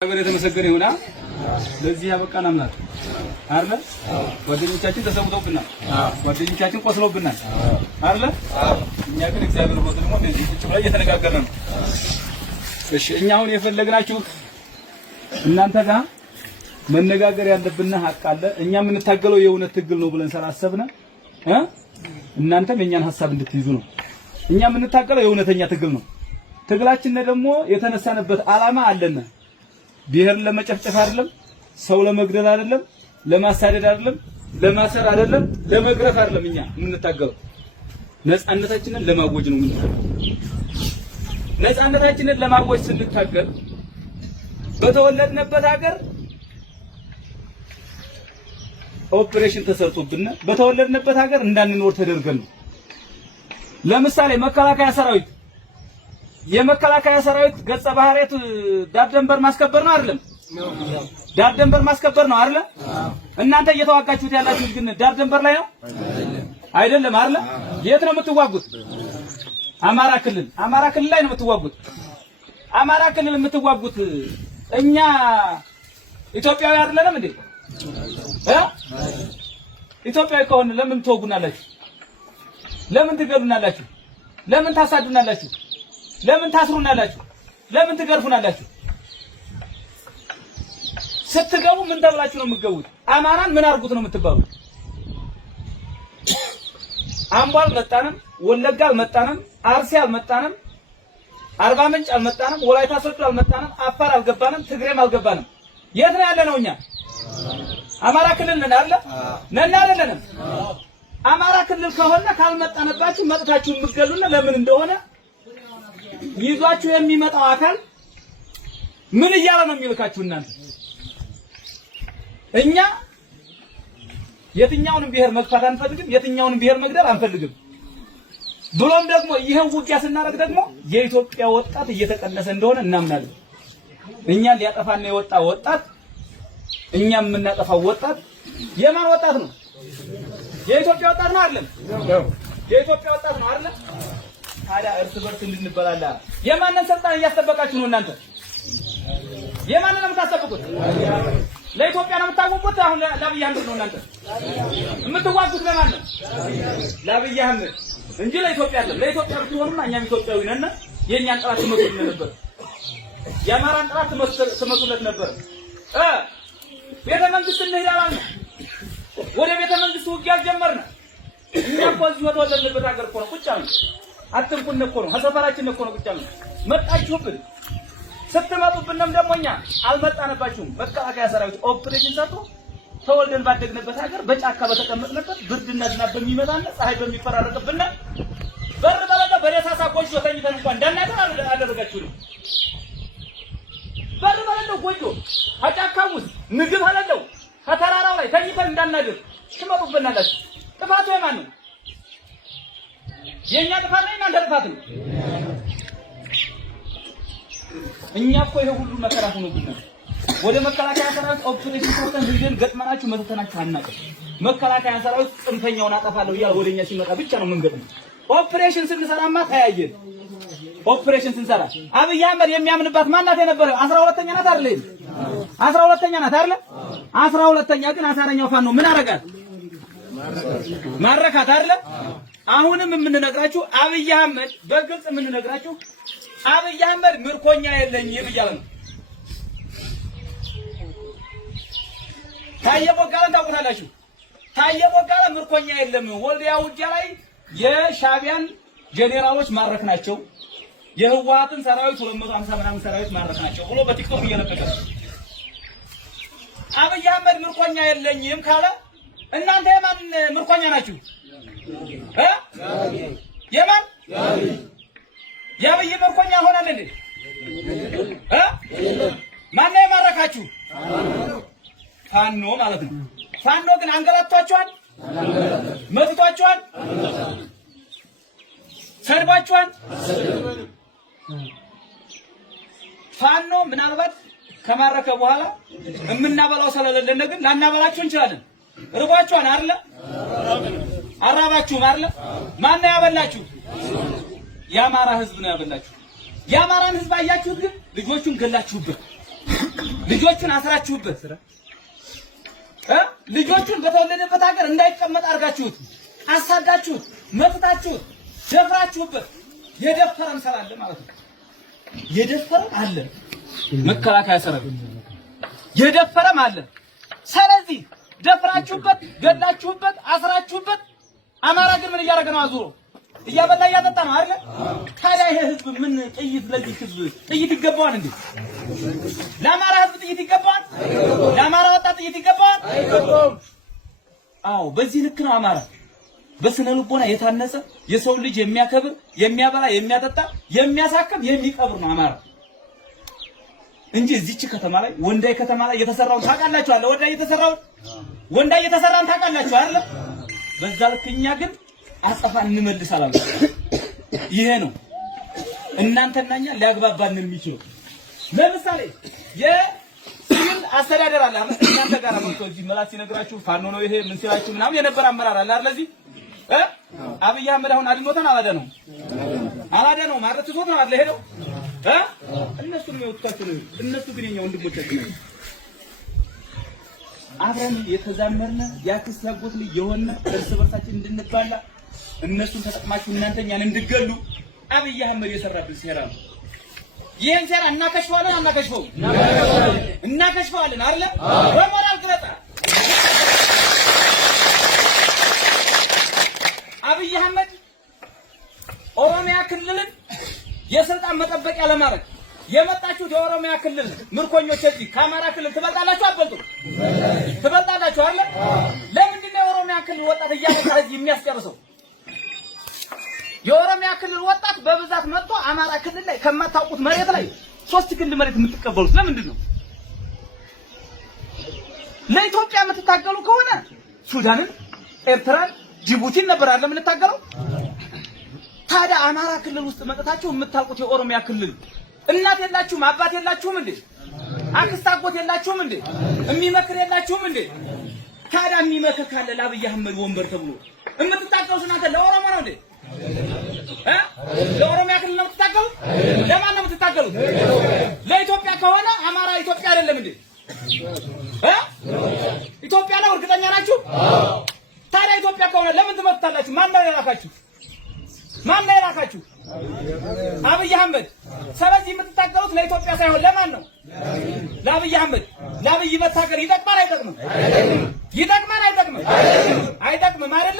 ሀገር የተመሰገነ ይሁን። ለዚህ ያበቃን አምላክ አይደለ? ጓደኞቻችን ተሰውተውብናል፣ ጓደኞቻችን ቆስለውብናል አይደለ? እኛ ግን እግዚአብሔር ሆኖ ደግሞ እንደዚህ ቁጭ ብለን እየተነጋገርን ነው። እሺ እኛ አሁን የፈለግናችሁ እናንተ ጋር መነጋገር ያለብን ሀቅ አለ። እኛ የምንታገለው የእውነት ትግል ነው ብለን ስላሰብን እናንተም የኛን ሐሳብ እንድትይዙ ነው። እኛ የምንታገለው የእውነተኛ ትግል ነው። ትግላችን ደግሞ የተነሳንበት ዓላማ አለና ብሔር ለመጨፍጨፍ አይደለም፣ ሰው ለመግደል አይደለም፣ ለማሳደድ አይደለም፣ ለማሰር አይደለም፣ ለመግረፍ አይደለም። እኛ የምንታገለው ነፃነታችንን ለማወጅ ነው። ነፃነታችንን ለማወጅ ስንታገል በተወለድንበት ሀገር ኦፕሬሽን ተሰርቶብን በተወለድንበት ሀገር እንዳንኖር ተደርገን ነው። ለምሳሌ መከላከያ ሰራዊት የመከላከያ ሰራዊት ገጸ ባህሪያት ዳር ድንበር ማስከበር ነው አይደለም? ዳር ድንበር ማስከበር ነው አይደለ? እናንተ እየተዋጋችሁት ያላችሁት ግን ዳር ድንበር ላይ ነው አይደለም አይደለ? የት ነው የምትዋጉት? አማራ ክልል ላይ ነው የምትዋጉት። አማራ ክልል የምትዋጉት እኛ ኢትዮጵያዊ አይደለንም እንዴ? ኢትዮጵያዊ ከሆነ ለምን ትወጉናላችሁ? ለምን ትገሉናላችሁ? ለምን ታሳዱናላችሁ? ለምን ታስሩናላችሁ? ለምን ትገርፉናላችሁ? ስትገቡ ምን ተብላችሁ ነው የምትገቡት? አማራን ምን አርጉት ነው የምትባሉት? አምቦ አልመጣንም፣ ወለጋ አልመጣንም፣ አርሲ አልመጣንም፣ አርባ ምንጭ አልመጣንም፣ ወላይታ ሶዶ አልመጣንም፣ አፋር አልገባንም፣ ትግሬም አልገባንም። የት ነው ያለነው እኛ? አማራ ክልል ነን አይደለንም? አማራ ክልል ከሆነ ካልመጣነባችሁ መጥታችሁ የምትገሉና ለምን እንደሆነ ይዟችሁ የሚመጣው አካል ምን እያለ ነው የሚልካችሁ? እናንተ እኛ የትኛውንም ብሔር መግፋት አንፈልግም፣ የትኛውንም ብሔር መግደል አንፈልግም። ብሎም ደግሞ ይሄን ውጊያ ስናደርግ ደግሞ የኢትዮጵያ ወጣት እየተቀነሰ እንደሆነ እናምናለን። እኛን ሊያጠፋና የወጣ ወጣት እኛም የምናጠፋው ወጣት የማን ወጣት ነው? የኢትዮጵያ ወጣት ነው አይደል? የኢትዮጵያ ወጣት ነው አይደል? ታዲያ እርስ በርስ እንድንበላላ የማንን ስልጣን እያስጠበቃችሁ ነው እናንተ? የማንን ነው የምታስጠብቁት? ለኢትዮጵያ ነው የምታወቁት? አሁን ለአብይ አህመድ ነው እናንተ የምትዋጉት? ለማን ነው? ለአብይ አህመድ እንጂ ለኢትዮጵያ አይደለም። ለኢትዮጵያ ብትሆኑማ እኛም ኢትዮጵያዊ ነን። የኛን ጥራት ትመቱልን ነበር። የአማራን ጥራት ትመቱለት ነበር። ቤተ መንግስት እንሄዳለን። ወደ ቤተ መንግስት ውጊያ ጀመርን። እኛ እኮ እዚህ ወደወለድንበት ሀገር እኮ ነው ቁጭ አልን። አትንኩን እኮ ነው ሀሰፈራችን እኮ ነው ቁጭ አልን። መጣችሁብን። ስትመጡብንም ደግሞ እኛ አልመጣንባችሁም። መከላከያ ሰራዊት ኦፕሬሽን ሰርቶ ተወልደን ባደግንበት ሀገር በጫካ በተቀመጥንበት ብርድና ዝናብ በሚመጣና ፀሐይ በሚፈራረቅብን በር በለጠ በደሳሳ ጎጆ ተኝተን እንኳን እንዳናገር አደረጋችሁ ነው። በር በለጠ ጎጆ አጫካው ውስጥ ምግብ አለለው ከተራራው ላይ ተኝተን እንዳናገር ትመጡብናላችሁ። ጥፋቱ የማን ነው? የኛ ጥፋት ነው? የማን ጥፋት ነው? እኛ እኮ ይሄ ሁሉ መከራ ሆኖብናል። ወደ መከላከያ ሰራዊት ኦፕሬሽን ሰርተን ልጅን ገጥመናችሁ መተናችሁ አናውቅም። መከላከያ ሰራዊት ጽንፈኛውን አጠፋለሁ እያለ ወደኛ ሲመጣ ብቻ ነው መንገድ። ኦፕሬሽን ስንሰራማ ተያየን። ኦፕሬሽን ስንሰራ አብይ አህመድ የሚያምንባት ማናት የነበረው? 12ኛ ናት አይደል? 12ኛ ናት አይደል? 12ኛ ግን አሳረኛው ፋኖ ምን አረጋት? ማረካት አይደል? አሁንም የምንነግራችሁ አብይ አህመድ በግልጽ የምንነግራችሁ አብይ አህመድ ምርኮኛ የለኝም እያለ ነው። ታየ ቦጋለን ታውቁታላችሁ። ታየ ቦጋለ ምርኮኛ የለም፣ ወልዲያ ውጊያ ላይ የሻቢያን ጄኔራሎች ማረክናቸው፣ የህወሓትን ሰራዊት 250 ምናምን ሰራዊት ማረክናቸው ብሎ በቲክቶክ እየለቀቀ አብይ አህመድ ምርኮኛ የለኝም ካለ እናንተ የማን ምርኮኛ ናችሁ? የማን የአብይ ምርኮኛ ሆናል እንዴ? ማን ነው የማረካችሁ? ፋኖ ማለት ነው። ፋኖ ግን አንገላቷቸዋል፣ መትቷቸዋል፣ ሰድባቸዋል። ፋኖ ምናልባት ከማረከ በኋላ የምናበላው ስለሌለን ግን ላናበላችሁ እንችላለን። ርቧችኋል አይደለ? አራባችሁም አይደለ? ማን ነው ያበላችሁ? የአማራ ህዝብ ነው ያበላችሁ። የአማራን ህዝብ አያችሁት? ግን ልጆቹን ገላችሁበት። ልጆቹን አስራችሁበት ልጆቹን በተወለደበት ሀገር እንዳይቀመጥ አርጋችሁት አሳዳችሁት መፍታችሁት ደፍራችሁበት የደፈረም ሰላለ ማለት ነው። የደፈረም አለ መከላከያ ሰራዊት የደፈረም አለ። ስለዚህ ደፍራችሁበት ገላችሁበት አስራችሁበት አማራ ግን ምን እያደረገ ነው? አዙሮ እያበላ እያጠጣ ነው አይደል? ታዲያ ይሄ ህዝብ ምን ጥይት ለዚህ ህዝብ ጥይት ይገባዋል እንዴ? ለአማራ ህዝብ ጥይት ይገባዋል? ለአማራ ወጣት ጥይት ይገባዋል? አዎ በዚህ ልክ ነው አማራ በስነ ልቦና የታነጸ የሰው ልጅ የሚያከብር የሚያበላ የሚያጠጣ የሚያሳክም የሚቀብር ነው አማራ እንጂ እዚች ከተማ ላይ ወንዳይ ከተማ ላይ የተሰራውን ታውቃላችሁ አለ ወንዳይ የተሰራውን ታውቃላችሁ አይደል? በዛ ልክ እኛ ግን አጸፋ እንመልሳለን። ይሄ ነው እናንተና እኛ ሊያግባባን የሚችለው። ለምሳሌ የሲቪል አስተዳደር አለ እናንተ ጋር መጥቶ እዚህ መላስ ሲነግራችሁ ፋኖ ነው ይሄ ምን ሲላችሁ ምናምን የነበረ አመራር አለ አይደል? እዚህ አብይ አህመድ አሁን አድኖታን አላደነው ማለት ትቶት ነው አይደል? ሄደው እነሱ ነው የወጣቸው ነው። እነሱ ግን የኛ ወንድሞቻችን ናቸው። አብረን የተዛመርነ ያክስ ያጎት ልጅ የሆነ እርስ በርሳችን እንድንባላ እነሱን ተጠቅማችሁ እናንተ እኛን እንድገሉ አብይ አህመድ የሰራብን ሴራ ነው። ይሄን ሴራ እናከሽፈዋለን አይደል? በሞራል ግለጣ አብይ አህመድ ኦሮሚያ ክልልን የስልጣን መጠበቂያ ለማድረግ የመጣችሁት የኦሮሚያ ክልል ምርኮኞች እዚህ ከአማራ ክልል ትበልጣላችሁ አትበልጡም? ትበልጣላችሁ አይደል? ለምንድን ነው የኦሮሚያ ክልል ወጣት እያመጣ እዚህ የሚያስጨርሰው? የኦሮሚያ ክልል ወጣት በብዛት መጥቶ አማራ ክልል ላይ ከማታውቁት መሬት ላይ 3 ክንድ መሬት የምትቀበሉት ለምንድን ነው? ለኢትዮጵያ የምትታገሉ ከሆነ ሱዳንን፣ ኤርትራን፣ ጅቡቲን ነበር አይደል የምንታገለው? ታዲያ አማራ ክልል ውስጥ መጥታችሁ የምታውቁት የኦሮሚያ ክልል እናት የላችሁም? አባት የላችሁም እንዴ? አክስት አጎት የላችሁም እንዴ? የሚመክር የላችሁም እንዴ? ታዲያ የሚመክር ካለ ለአብይ አህመድ ወንበር ተብሎ የምትታገሉት እናንተ ለኦሮሞ ነው እንዴ? ለኦሮሚያ ክልል ነው የምትታገሉት? ለማን ነው የምትታገሉት? ለኢትዮጵያ ከሆነ አማራ ኢትዮጵያ አይደለም እንዴ? ኢትዮጵያ ነው እርግጠኛ ናችሁ? ታዲያ ኢትዮጵያ ከሆነ ለምን ትመጣላችሁ? ማን ነው የላካችሁ? አብይ አህመድ። ስለዚህ የምትታገሉት ለኢትዮጵያ ሳይሆን ለማን ነው? ለአብይ አህመድ። ለአብይ መታገል ይጠቅማል አይጠቅምም? ይጠቅማል አይጠቅምም? አይጠቅምም አይደል?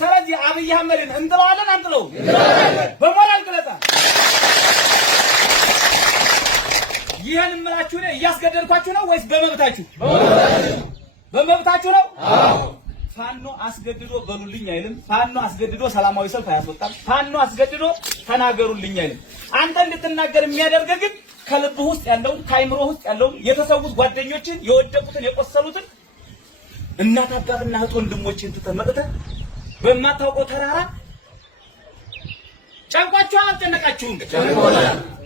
ስለዚህ አብይ አህመድን እንጥለዋለን አንጥለውም? በሞራል ግለጣ ይሄን እምላችሁ ነው። እያስገደድኳችሁ ነው ወይስ በመብታችሁ? በመብታችሁ ነው። ፋኖ አስገድዶ በሉልኝ አይልም። ፋኖ አስገድዶ ሰላማዊ ሰልፍ አያስወጣም። ፋኖ አስገድዶ ተናገሩልኝ አይልም። አንተ እንድትናገር የሚያደርግ ግን ከልብህ ውስጥ ያለውን ከአይምሮ ውስጥ ያለውን የተሰዉት ጓደኞችን የወደቁትን የቆሰሉትን እናት አባትና እህት ወንድሞችን ተመጥተህ በማታውቀው ተራራ ጫንቋችሁ አልጨነቃችሁም?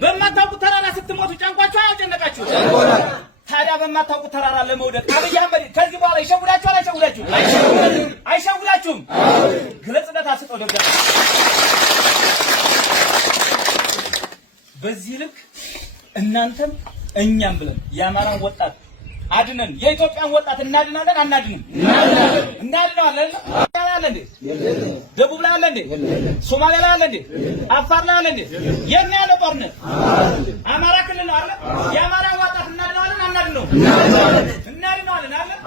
በማታውቁት ተራራ ስትሞቱ ጫንቋችሁ አልጨነቃችሁም? ታዲያ በማታውቁት ተራራ ለመውደቅ አብይ አህመድ ከዚህ በኋላ ይሸውዳችኋል? አይሸውዳችሁም? ግለጽነት አስጠው ደብዳቤ በዚህ ልክ እናንተም እኛም ብለን የአማራን ወጣት አድነን የኢትዮጵያን ወጣት እናድናለን አናድንም? እናድናለን። አለ እንዴ? ደቡብ ላይ አለ እንዴ? ሶማሊያ ላይ አለ እንዴ? አፋር ላይ አለ እንዴ? የት ነው ያለው ጦርነት? አማራ ክልል ነው አይደል? የአማራን ወጣት እናድናለን አናድነው? እናድናለን አይደል?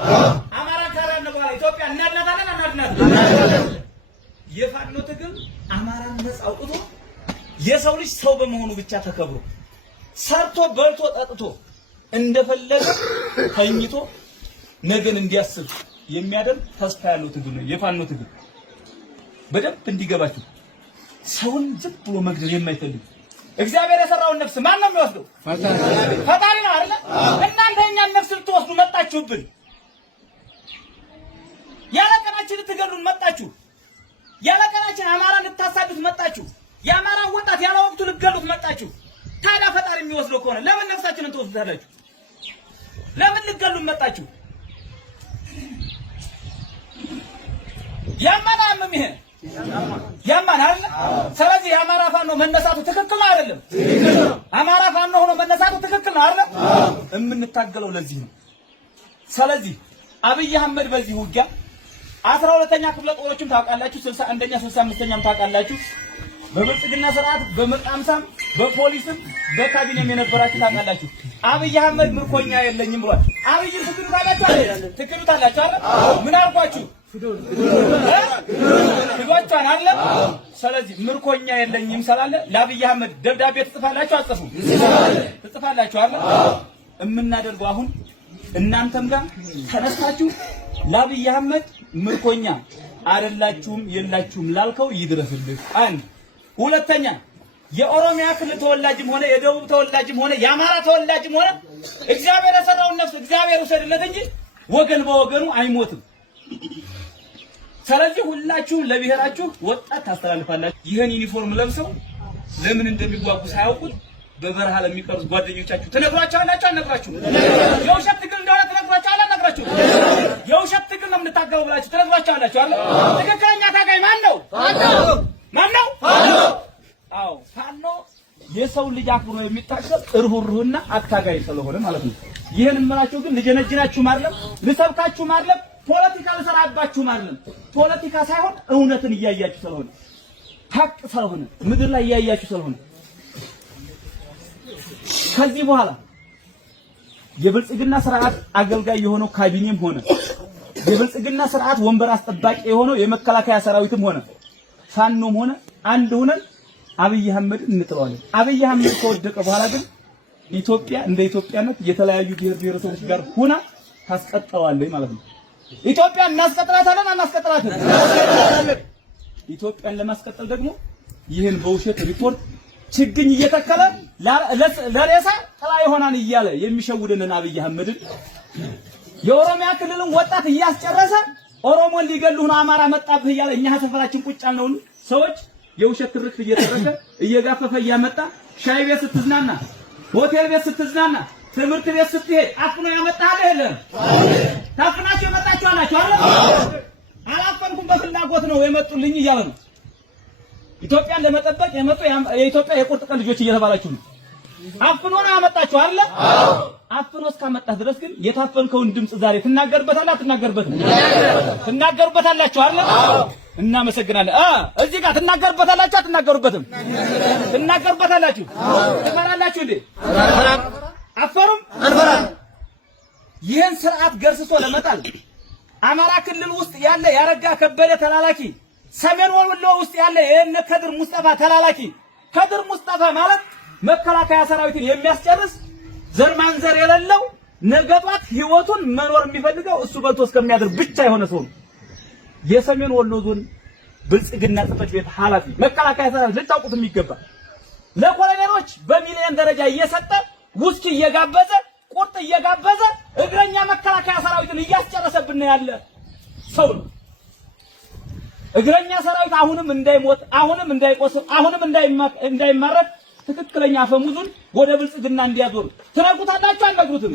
አማራ ካራነ በኋላ ኢትዮጵያ እናድናታለን አናድናለን? የፋኖ ትግል አማራን ነፃ አውጥቶ የሰው ልጅ ሰው በመሆኑ ብቻ ተከብሮ ሰርቶ በልቶ ጠጥቶ እንደፈለገ ተኝቶ ነገን እንዲያስብ የሚያደርግ ተስፋ ያለው ትግል ነው የፋኖ ትግል። በደንብ እንዲገባችሁ ሰውን ዝም ብሎ መግደል የማይፈልግ እግዚአብሔር የሰራውን ነፍስ ማን ነው የሚወስደው? ፈጣሪ ነው አይደል? እናንተ የኛን ነፍስ ልትወስዱ መጣችሁብን። ያለቀናችን ልትገሉን መጣችሁ። ያለቀናችን አማራን ልታሳዱት መጣችሁ። የአማራ ወጣት ያለ ወቅቱ ልትገሉት መጣችሁ። ታዲያ ፈጣሪ የሚወስደው ከሆነ ለምን ነፍሳችንን ትወስዳላችሁ? ለምን ልትገሉን መጣችሁ? ያማናም ይሄ ያማን አይደል? ስለዚህ የአማራ ፋኖ መነሳቱ ትክክል ነው አይደለም? አማራ ፋኖ ሆኖ መነሳቱ ትክክል ነው አይደል? የምንታገለው ለዚህ ነው። ስለዚህ አብይ አህመድ በዚህ ውጊያ 12ኛ ክፍለ ጦሮችም ታውቃላችሁ፣ 61ኛ 65ኛም ታውቃላችሁ። በብልጽግና ስርዓት በመጣምሳም በፖሊስም በካቢኔም የነበራችሁ ታውቃላችሁ። አብይ አህመድ ምርኮኛ የለኝም ብሏል። አብይ ትክክሉታላችሁ አይደል? ትክክሉታላችሁ አይደል? ምን አልኳችሁ? ትክክሉታን አይደል? ስለዚህ ምርኮኛ የለኝም ስላለ ለአብይ አህመድ ደብዳቤ ትጽፋላችሁ አትጽፉም? ትጽፋላችሁ አይደል? የምናደርገው አሁን እናንተም ጋር ተነስታችሁ ለአብይ አህመድ ምርኮኛ አይደላችሁም የላችሁም ላልከው ይድረስልህ። አንድ ሁለተኛ የኦሮሚያ ክልል ተወላጅም ሆነ የደቡብ ተወላጅም ሆነ የአማራ ተወላጅም ሆነ እግዚአብሔር የሰራውን ነፍስ እግዚአብሔር ውሰድለት እንጂ ወገን በወገኑ አይሞትም። ስለዚህ ሁላችሁም ለብሔራችሁ ወጣት ታስተላልፋላችሁ። ይህን ዩኒፎርም ለብሰው ለምን እንደሚጓጉ ሳያውቁት በበረሃ ለሚቀሩት ጓደኞቻችሁ ትነግራቸዋላችሁ አልነግራችሁም? የውሸት ትግል እንደሆነ ትነግራቸዋላችሁ አልነግራችሁም? የውሸት ትግል ነው የምንታገለው ብላችሁ ትነግራቸዋላችሁ አይደል? ትክክለኛ ታጋይ ማን ነው? ማን ነው? አዎ ፋኖ የሰው ልጅ አክብሮ የሚታገል እርሁሩህና አታጋይ ስለሆነ ማለት ነው። ይሄን እምላችሁ ግን ልጀነጅናችሁ ማለት ልሰብካችሁ ማለት ፖለቲካ ልሰራባችሁ ማለት ፖለቲካ ሳይሆን እውነትን እያያችሁ ስለሆነ ሀቅ ስለሆነ ምድር ላይ እያያችሁ ስለሆነ ከዚህ በኋላ የብልጽግና ስርዓት አገልጋይ የሆነው ካቢኔም ሆነ የብልጽግና ስርዓት ወንበር አስጠባቂ የሆነው የመከላከያ ሰራዊትም ሆነ ፋኖም ሆነ አንድ ሆነን አብይ አህመድ እንጥለዋለን። አብይ አህመድ ከወደቀ በኋላ ግን ኢትዮጵያ እንደ ኢትዮጵያነት የተለያዩ ብሔር ብሔረሰቦች ጋር ሆና ታስቀጥለዋለች ማለት ነው። ኢትዮጵያን እናስቀጥላታለን አናስቀጥላትም? ኢትዮጵያን ለማስቀጠል ደግሞ ይህን በውሸት ሪፖርት ችግኝ እየተከለ ለሬሳ ጥላ ይሆናል እያለ የሚሸውድንን አብይ አህመድን የኦሮሚያ ክልልን ወጣት እያስጨረሰ ኦሮሞን ሊገሉህ ነው አማራ መጣብህ እያለ እኛ ሰፈራችን ቁጭ ያልነውን ሰዎች የውሸት ትርክት እየተረከ እየጋፈፈ እያመጣ ሻይ ቤት ስትዝናና፣ ሆቴል ቤት ስትዝናና፣ ትምህርት ቤት ስትሄድ አፍኖ ያመጣህ አይደለም? ታፍናችሁ የመጣችሁ አላችሁ አይደል? አላፈንኩም በፍላጎት ነው የመጡልኝ እያለ ነው። ኢትዮጵያን ለመጠበቅ የመጡ የኢትዮጵያ የቁርጥ ቀን ልጆች እየተባላችሁ ነው። አፍኖ ነው ያመጣችሁ አይደል? አፍኖ እስካመጣህ ድረስ ግን የታፈንከውን ድምጽ ዛሬ ትናገርበታለህ አትናገርበትም? ትናገርበታላችሁ አይደል? እናመሰግናለን። እዚህ ጋር ትናገርበታላችሁ አትናገሩበትም? ትናገርበታላችሁ። ትፈራላችሁ እንዴ? አፈሩም አንፈራም። ይህን ስርዓት ገርስሶ ለመጣል አማራ ክልል ውስጥ ያለ ያረጋ ከበደ ተላላኪ፣ ሰሜን ወሎ ውስጥ ያለ የነ ከድር ሙስጠፋ ተላላኪ። ከድር ሙስጠፋ ማለት መከላከያ ሰራዊትን የሚያስጨርስ ዘር ማንዘር የሌለው ነገጧት ህይወቱን መኖር የሚፈልገው እሱ በልቶ እስከሚያድር ብቻ የሆነ ሰው ነው። የሰሜን ወሎ ዞን ብልጽግና ጽሕፈት ቤት ኃላፊ መከላከያ ሰራዊት ልታውቁት የሚገባ ለኮሎኔሎች በሚሊዮን ደረጃ እየሰጠ ውስኪ እየጋበዘ ቁርጥ እየጋበዘ እግረኛ መከላከያ ሰራዊትን እያስጨረሰብን ያለ ሰው ነው። እግረኛ ሰራዊት አሁንም እንዳይሞት፣ አሁንም እንዳይቆስል፣ አሁንም እንዳይማረክ ትክክለኛ አፈሙዙን ወደ ብልጽግና እንዲያዞር ትነግሩታላችሁ አልነግሩትም?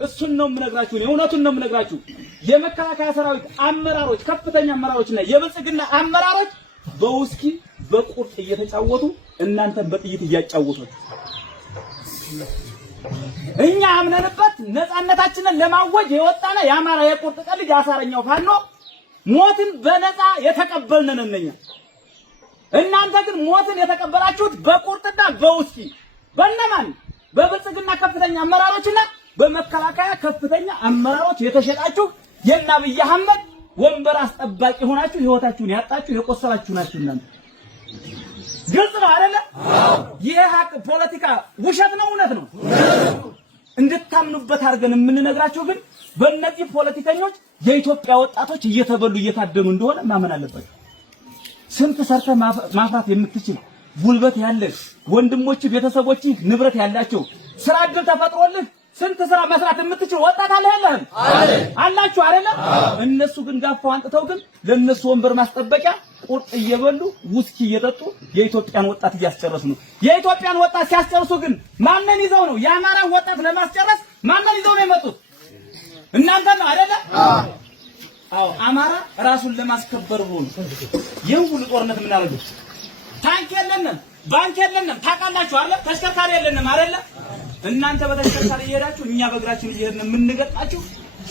እሱን ነው የምነግራችሁ፣ እውነቱን ነው የምነግራችሁ። የመከላከያ ሰራዊት አመራሮች፣ ከፍተኛ አመራሮችና የብልጽግና አመራሮች በውስኪ በቁርጥ እየተጫወቱ እናንተን በጥይት እያጫወቱ እኛ አምነንበት ነፃነታችንን ለማወጅ የወጣነ የአማራ የቁርጥ ቀን ልጅ አሳረኛው ፋኖ ሞትን በነፃ የተቀበልነን እነኛ። እናንተ ግን ሞትን የተቀበላችሁት በቁርጥና በውስኪ በእነማን? በብልጽግና ከፍተኛ አመራሮችና በመከላከያ ከፍተኛ አመራሮች የተሸጣችሁ የእነ አብይ አህመድ ወንበር አስጠባቂ ሆናችሁ ህይወታችሁን ያጣችሁ የቆሰላችሁ ናችሁ እናንተ። ግልጽ ነው አይደለ? ይሄ ሀቅ ፖለቲካ ውሸት ነው እውነት ነው እንድታምኑበት አድርገን የምንነግራችሁ ግን በእነዚህ ፖለቲከኞች የኢትዮጵያ ወጣቶች እየተበሉ እየታደኑ እንደሆነ ማመን አለባችሁ። ስንት ሰርተህ ማፍራት የምትችል ጉልበት ያለህ ወንድሞች፣ ቤተሰቦች፣ ንብረት ያላቸው ስራ እድል ተፈጥሮልህ ስንት ስራ መስራት የምትችል ወጣት አለ የለህም? አላችሁ አይደለ? እነሱ ግን ጋፋው አንጥተው ግን ለነሱ ወንበር ማስጠበቂያ ቁርጥ እየበሉ ውስኪ እየጠጡ የኢትዮጵያን ወጣት እያስጨረሱ ነው። የኢትዮጵያን ወጣት ሲያስጨርሱ ግን ማንን ይዘው ነው? የአማራ ወጣት ለማስጨረስ ማንን ይዘው ነው የመጡት? እናንተ ነው አይደለ? አዎ አማራ ራሱን ለማስከበር ሆኖ ይሄን ሁሉ ጦርነት የምናደርገው ታንክ የለንም፣ ባንክ የለንም፣ ታውቃላችሁ አይደል? ተሽከርካሪ የለንም አይደል? እናንተ በተሽከርካሪ እየሄዳችሁ እኛ በእግራችን እየሄድን የምንገጣችሁ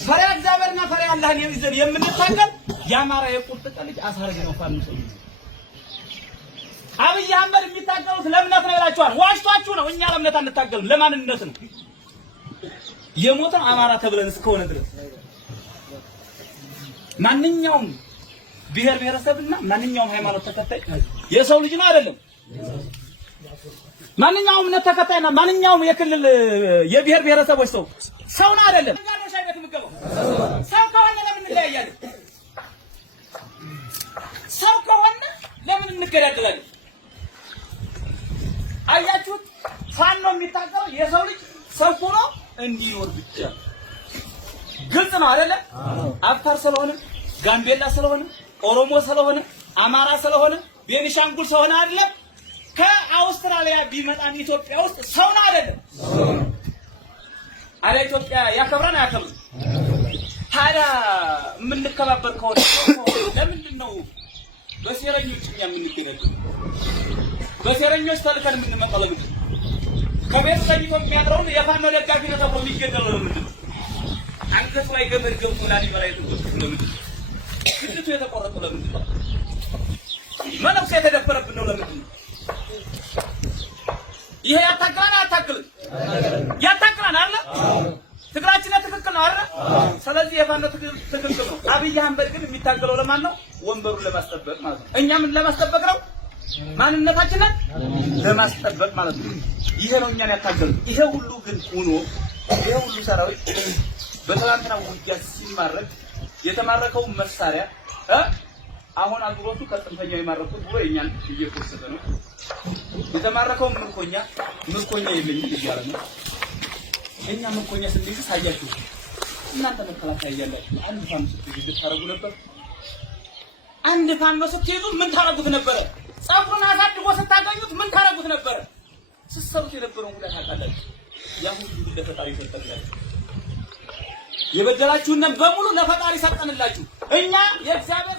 ፈሪያ እግዚአብሔርና ፈሪያ አላህን ይዘን የምንታገል የአማራ የቁርጥ ቀን ልጅ አሳረገ ነው ፋኖ ሰው። አብይ አህመድ የሚታገሉት ለእምነት ነው ይላችኋል። ዋሽቷችሁ ነው። እኛ ለእምነት አንታገልም፣ ለማንነት ነው። የሞተው አማራ ተብለን እስከሆነ ድረስ ማንኛውም ብሔር ብሔረሰብና ማንኛውም ሃይማኖት ተከታይ የሰው ልጅ ነው አይደለም? ማንኛውም እምነት ተከታይና ማንኛውም የክልል የብሔር ብሔረሰቦች ሰው ነው አይደለም? ሰው ከሆነ ለምን እንለያያለን? ሰው ከሆነ ለምን እንገዳደላለን? አያችሁት? ፋኖ የሚታገለው የሰው ልጅ ሰው ሆኖ እንዲኖር ብቻ። ግልጽ ነው አይደለ? አፋር ስለሆነ፣ ጋምቤላ ስለሆነ፣ ኦሮሞ ስለሆነ፣ አማራ ስለሆነ፣ ቤኒሻንጉል ስለሆነ አይደለም። ከአውስትራሊያ ቢመጣም ኢትዮጵያ ውስጥ ሰው ነው አይደለም? አረ ኢትዮጵያ ያከብራን አያከብርም? ታዲያ የምንከባበር ከሆነ ለምንድን ነው በሴረኞች እኛ የምንገደለው? በሴረኞች ተልከን የምንመጣው ለምንድን ነው? ከቤት ሰይቶ የሚያድረውን የፋኖ ደጋፊ ነው ተብሎ የሚገደለው ለምንድን ነው? አንገቱ ላይ ገመድ ገብቶ ላሊበላ የተጎተተው ለምንድን ነው? ግድቱ የተቆረጠው ለምንድን ነው? መነኩሴ የተደፈረብን ነው ለምንድን ነው? ይሄ ያታክላን አያታክልም? ያታክላን አይደል? ትግራችን ትክክል ነው አይደል? ስለዚህ የፋኖ ትክክል ነው። አብይ አህመድ ግን የሚታገለው ለማን ነው? ወንበሩን ለማስጠበቅ ማለት ነው። እኛ ምን ለማስጠበቅ ነው? ማንነታችንን ለማስጠበቅ ማለት ነው። ይሄ ነው እኛን ያታገሉ። ይሄ ሁሉ ግን ሆኖ ይሄ ሁሉ ሰራዊት በትናንትናው ውጊያ ሲማረክ የተማረከው መሳሪያ አሁን አግሮቱ ከጥንፈኛው የማረኩት ብሎ የኛን እየቆሰተ ነው። የተማረከው ምርኮኛ የለኝም እያለ ነው። እኛ ምርኮኛ ስንይዝ ሳያችሁ እናንተ መከላከያ እያላችሁ አንድ ፋኖ ስትይዙ ታረጉ ነበር። አንድ ፋኖ ስትይዙ ምን ታረጉት ነበረ? ጸጉሩን አሳድጎ ስታገኙት ምን ታረጉት ነበረ? ስትሰሩት የነበረውን ጉዳት ታውቃላችሁ። ያ ሁሉ ለፈጣሪ ሰጠላችሁ። የበደላችሁን በሙሉ ለፈጣሪ ሰጠንላችሁ። እኛ የእግዚአብሔር